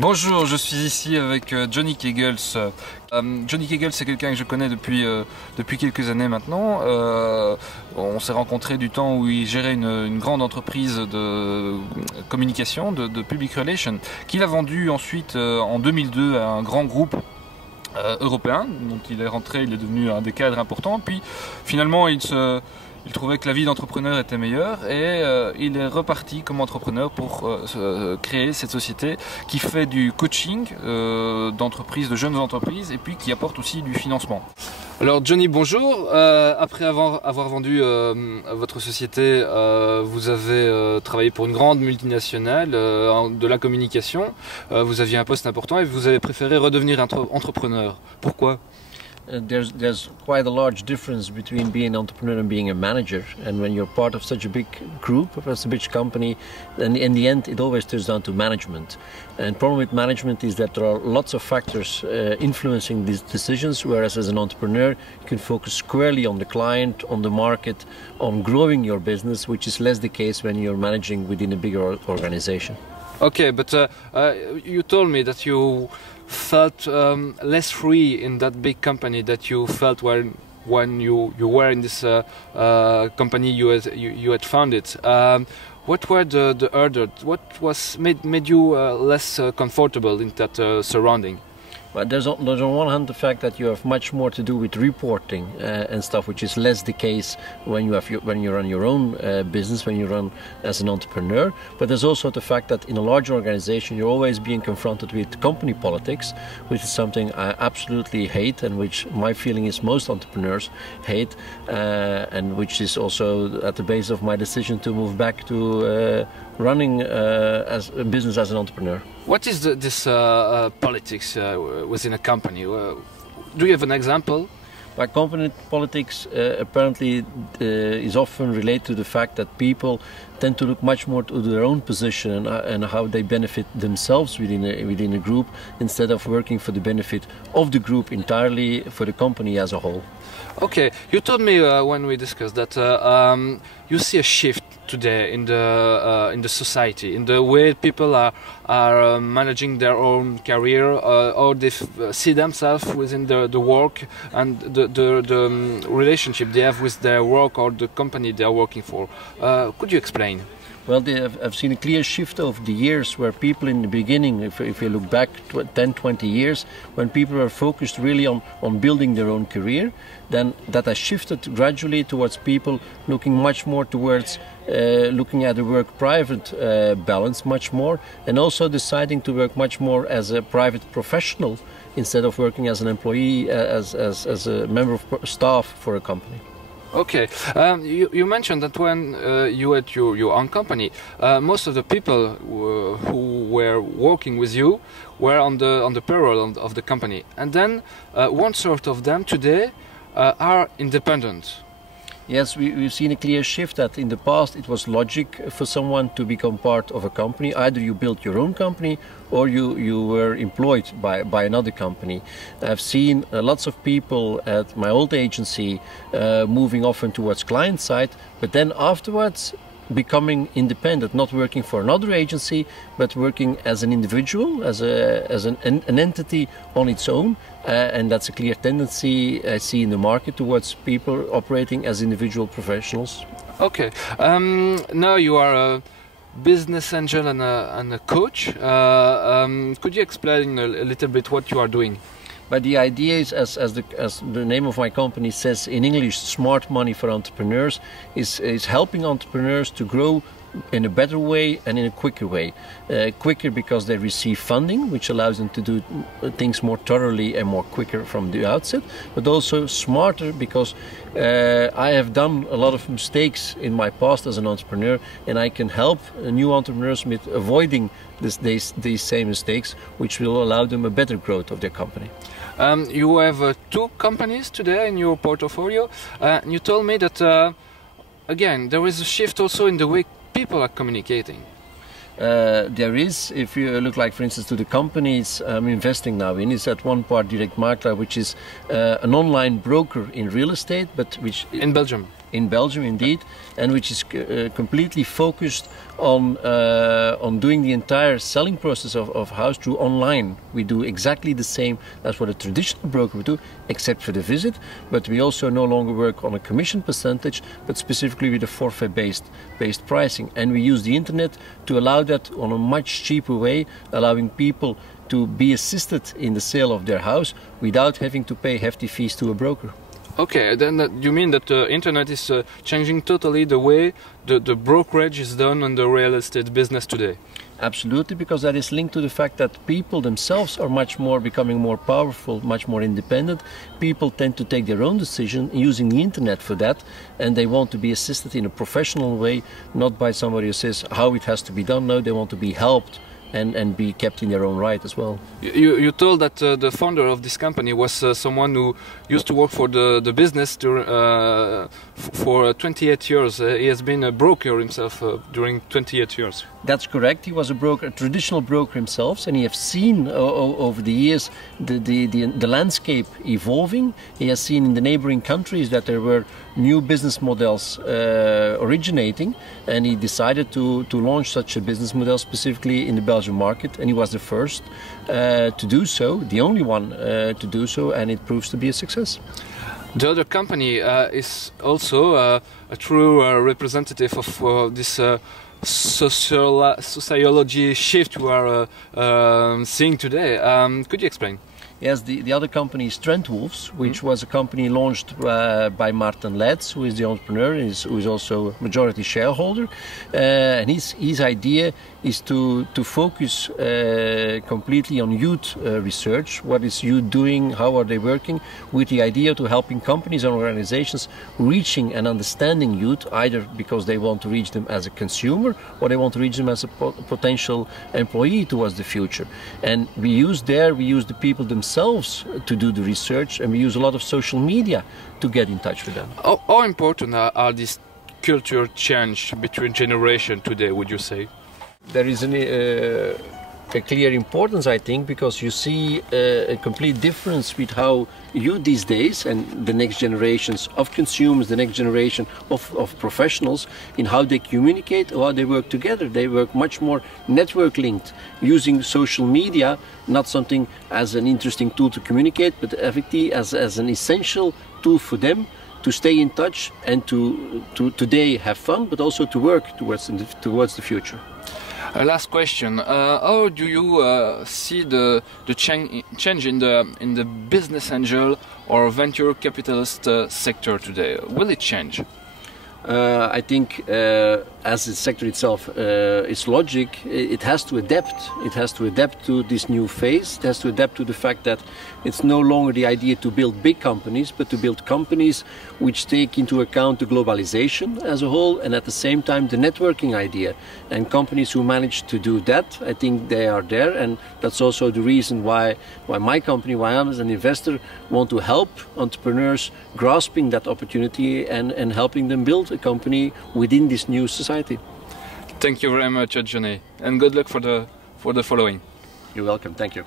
Bonjour, je suis ici avec Johnny Kegels. Johnny Kegels, c'est quelqu'un que je connais depuis quelques années maintenant. On s'est rencontrés du temps où il gérait une grande entreprise de communication, de public relations, qu'il a vendue ensuite en 2002 à un grand groupe européen. Donc il est rentré, il est devenu un des cadres importants. Puis finalement, il trouvait que la vie d'entrepreneur était meilleure et il est reparti comme entrepreneur pour créer cette société qui fait du coaching d'entreprises, de jeunes entreprises, et puis qui apporte aussi du financement. Alors Johnny, bonjour. Après avoir vendu votre société, vous avez travaillé pour une grande multinationale de la communication. Vous aviez un poste important et vous avez préféré redevenir entrepreneur. Pourquoi ? There's quite a large difference between being an entrepreneur and being a manager. And when you're part of such a big group, of such a big company, then in the end it always turns down to management. And the problem with management is that there are lots of factors influencing these decisions, whereas as an entrepreneur you can focus squarely on the client, on the market, on growing your business, which is less the case when you're managing within a bigger organization. Okay, but you told me that you felt less free in that big company that you felt when you were in this company you had founded. What were the hurdles? What made you less comfortable in that surrounding? Well, there's on one hand the fact that you have much more to do with reporting and stuff, which is less the case when you run your own business, when you run as an entrepreneur. But there's also the fact that in a large organization you're always being confronted with company politics, which is something I absolutely hate, and which my feeling is most entrepreneurs hate, and which is also at the base of my decision to move back to running as a business as an entrepreneur. What is this politics within a company? Do you have an example? By company politics apparently is often related to the fact that people tend to look much more to their own position and how they benefit themselves within a group, instead of working for the benefit of the group entirely, for the company as a whole. Okay, you told me when we discussed that you see a shift today in the society, in the way people are managing their own career, or they see themselves within the work and the relationship they have with their work or the company they are working for. Could you explain? Well, I've seen a clear shift over the years where people in the beginning, if you look back 10, 20 years, when people are focused really on building their own career, then that has shifted gradually towards people looking much more towards looking at the work-private balance much more, and also deciding to work much more as a private professional instead of working as an employee, as a member of staff for a company. Okay, you mentioned that when you had your own company, most of the people who were working with you were on the payroll of the company, and then one sort of them today are independent. Yes, we've seen a clear shift that in the past it was logic for someone to become part of a company. Either you built your own company or you were employed by another company. I've seen lots of people at my old agency moving often towards client side, but then afterwards becoming independent, not working for another agency, but working as an individual, as an entity on its own, and that's a clear tendency I see in the market towards people operating as individual professionals. Okay, now you are a business angel and a coach. Could you explain a little bit what you are doing? But the idea is, as the name of my company says in English, smart money for entrepreneurs, is helping entrepreneurs to grow in a better way and in a quicker way. Quicker because they receive funding, which allows them to do things more thoroughly and more quicker from the outset, but also smarter because I have done a lot of mistakes in my past as an entrepreneur, and I can help new entrepreneurs with avoiding these same mistakes, which will allow them a better growth of their company. You have two companies today in your portfolio. You told me that again there is a shift also in the way people are communicating. There is, if you look like for instance to the companies I'm investing now in, is at one part Direct Makelaar, which is an online broker in real estate, but which in Belgium. in Belgium indeed, and which is completely focused on doing the entire selling process of house through online. We do exactly the same as what a traditional broker would do, except for the visit, but we also no longer work on a commission percentage, but specifically with a forfait-based pricing. And we use the internet to allow that on a much cheaper way, allowing people to be assisted in the sale of their house without having to pay hefty fees to a broker. Okay, then you mean that the internet is changing totally the way the brokerage is done in the real estate business today? Absolutely, because that is linked to the fact that people themselves are much more becoming more powerful, much more independent. People tend to take their own decision using the internet for that, and they want to be assisted in a professional way, not by somebody who says how it has to be done. No, they want to be helped and be kept in their own right as well. You told that the founder of this company was someone who used to work for the business for 28 years. He has been a broker himself during 28 years. That's correct. He was a broker, a traditional broker himself, and he has seen over the years the landscape evolving. He has seen in the neighboring countries that there were new business models originating, and he decided to launch such a business model specifically in the Belgian market, and he was the first to do so, the only one to do so, and it proves to be a success. The other company is also a true representative of this sociology shift we are seeing today. Could you explain? Yes, the other company is Trent Wolfs, which was a company launched by Maarten Leijts, who is the entrepreneur, who is also a majority shareholder. And his idea is to focus completely on youth research. What is youth doing? How are they working? With the idea to helping companies and organizations reaching and understanding youth, either because they want to reach them as a consumer or they want to reach them as a potential employee towards the future. And we use the people themselves to do the research, and we use a lot of social media to get in touch with them. How important are these culture change between generations today, would you say? There is a clear importance, I think, because you see a complete difference with how you these days and the next generations of consumers, the next generation of professionals, in how they communicate or how they work together. They work much more network linked, using social media, not something as an interesting tool to communicate, but effectively as an essential tool for them to stay in touch and to today have fun, but also to work towards the future. Last question: how do you see the change in the business angel or venture capitalist sector today? Will it change? I think as the sector itself is logic, it has to adapt. It has to adapt to this new phase. It has to adapt to the fact that it's no longer the idea to build big companies, but to build companies which take into account the globalization as a whole, and at the same time the networking idea. And companies who manage to do that, I think they are there, and that's also the reason why my company, why I as an investor, want to help entrepreneurs grasping that opportunity and helping them build a company within this new society. Thank you very much, Johnny, and good luck for the following. You're welcome. Thank you.